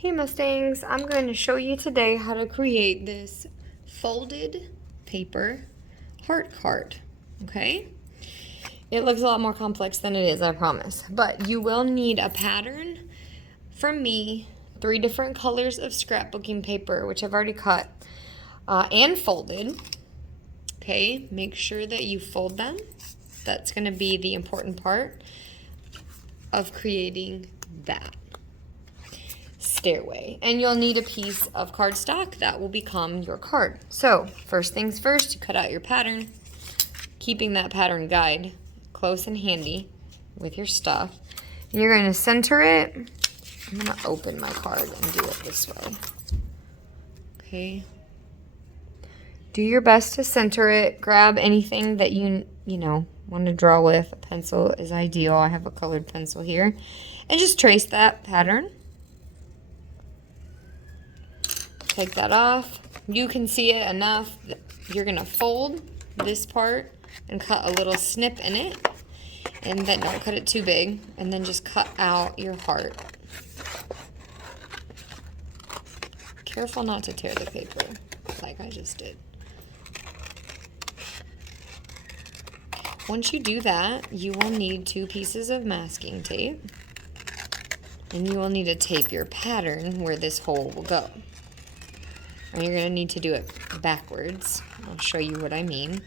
Hey Mustangs, I'm going to show you today how to create this folded paper heart card, okay? It looks a lot more complex than it is, I promise. But you will need a pattern from me, 3 different colors of scrapbooking paper, which I've already cut and folded, okay? Make sure that you fold them. That's going to be the important part of creating that stairway. And you'll need a piece of cardstock that will become your card. So first things first, you cut out your pattern, keeping that pattern guide close and handy with your stuff. And you're going to center it. I'm going to open my card and do it this way. Okay. Do your best to center it. Grab anything that you want to draw with. A pencil is ideal. I have a colored pencil here. And just trace that pattern. Take that off. You can see it enough. You're going to fold this part and cut a little snip in it. And then don't cut it too big. And then just cut out your heart. Careful not to tear the paper like I just did. Once you do that, you will need 2 pieces of masking tape. And you will need to tape your pattern where this hole will go. And you're going to need to do it backwards. I'll show you what I mean.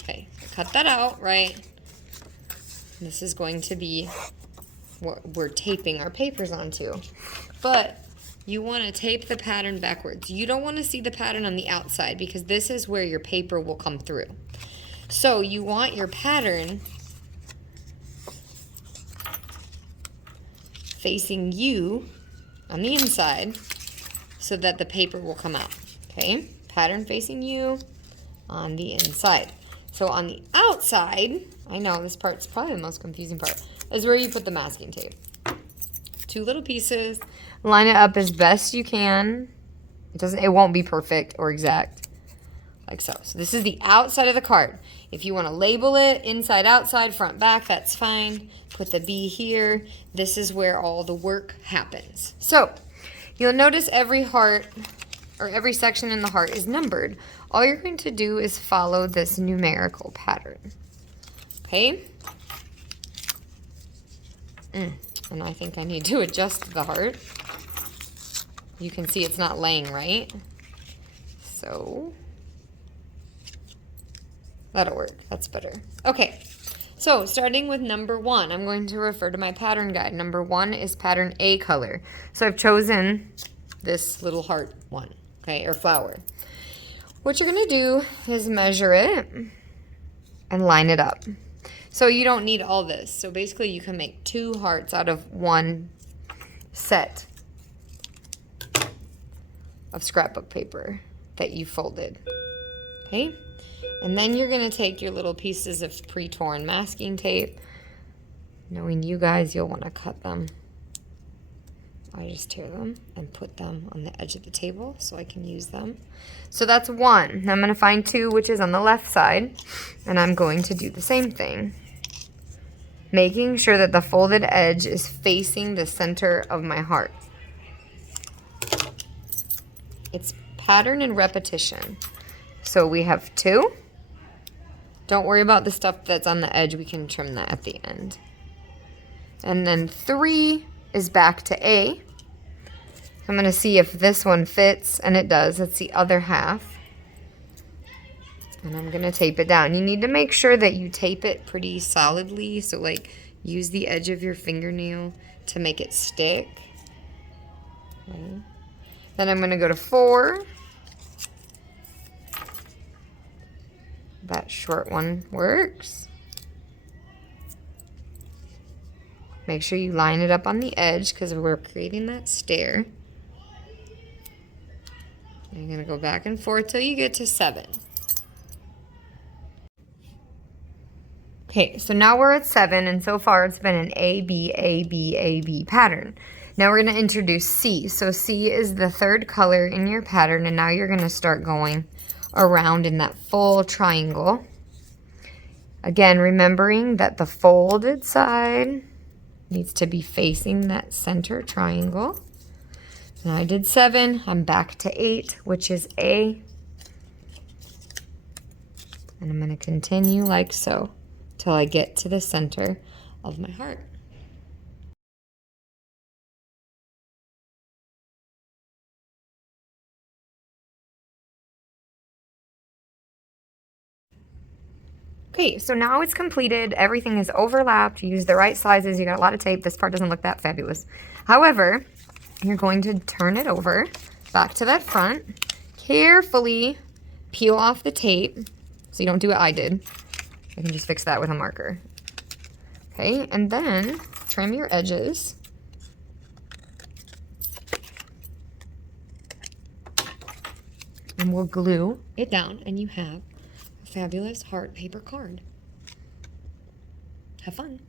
Okay, cut that out, right? This is going to be what we're taping our papers onto. But you want to tape the pattern backwards. You don't want to see the pattern on the outside because this is where your paper will come through. So you want your pattern facing you on the inside so that the paper will come out. Okay, pattern facing you on the inside. So on the outside, I know this part's probably the most confusing part, is where you put the masking tape. 2 little pieces. Line it up as best you can. It won't be perfect or exact. Like so. So this is the outside of the card. If you want to label it inside, outside, front, back, that's fine. Put the B here. This is where all the work happens. So you'll notice every heart or every section in the heart is numbered. All you're going to do is follow this numerical pattern. Okay? And I think I need to adjust the heart. You can see it's not laying right. So that'll work. That's better. Okay. So starting with number 1, I'm going to refer to my pattern guide. Number 1 is pattern A color. So I've chosen this little heart one, okay, or flower. What you're going to do is measure it and line it up. So you don't need all this. So basically you can make 2 hearts out of 1 set of scrapbook paper that you folded. Okay? And then you're going to take your little pieces of pre-torn masking tape. Knowing you guys, you'll want to cut them. I just tear them and put them on the edge of the table so I can use them. So that's 1. I'm going to find 2, which is on the left side. And I'm going to do the same thing. Making sure that the folded edge is facing the center of my heart. It's pattern and repetition. So we have 2. Don't worry about the stuff that's on the edge. We can trim that at the end. And then 3 is back to A. I'm going to see if this one fits, and it does. It's the other half. And I'm going to tape it down. You need to make sure that you tape it pretty solidly. So, like, use the edge of your fingernail to make it stick. Okay. Then I'm going to go to 4. That short one works. Make sure you line it up on the edge because we're creating that stair. You're going to go back and forth till you get to 7. Okay, so now we're at 7, and so far it's been an A, B, A, B, A, B pattern. Now we're going to introduce C. So C is the 3rd color in your pattern, and now you're going to start going around in that full triangle. Again, remembering that the folded side needs to be facing that center triangle. And I did 7. I'm back to 8, which is A. And I'm going to continue like so till I get to the center of my heart. Okay, so now it's completed. Everything is overlapped. You use the right sizes. You got a lot of tape. This part doesn't look that fabulous. However, you're going to turn it over back to that front. Carefully peel off the tape so you don't do what I did. I can just fix that with a marker. Okay, and then trim your edges. And we'll glue it down, and you have a fabulous heart paper card. Have fun.